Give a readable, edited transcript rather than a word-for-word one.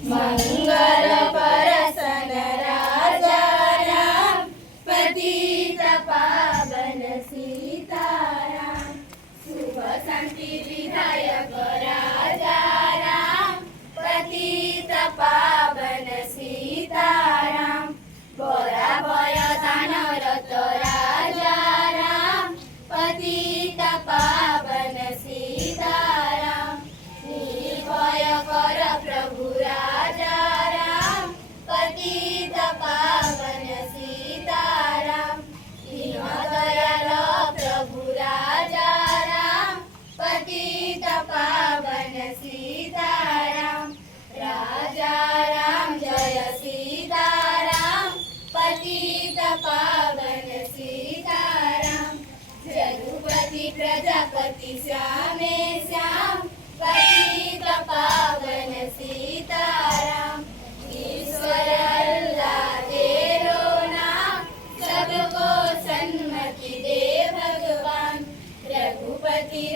मंगल person राजा राम, पतित पावन सीताराम। शुभ शांति विधायक राजा राम, पतित पावन सीताराम। बरा भय दानरत राजा राम, पतित पावन सीताराम। निर्भय कर प्रभु राजा राम, पतित पावन सीताराम। दीन दयाल प्रभु राजा राम, पतित पावन सीताराम। राजा राम जय सीताराम, पतित पावन सीताराम। रघुपति प्रजापति श्यामे श्याम, पतित पावन सीताराम। ईश्वर अल्लाह तेरो नाम, सबको सन्मति दे भगवान। रघुपति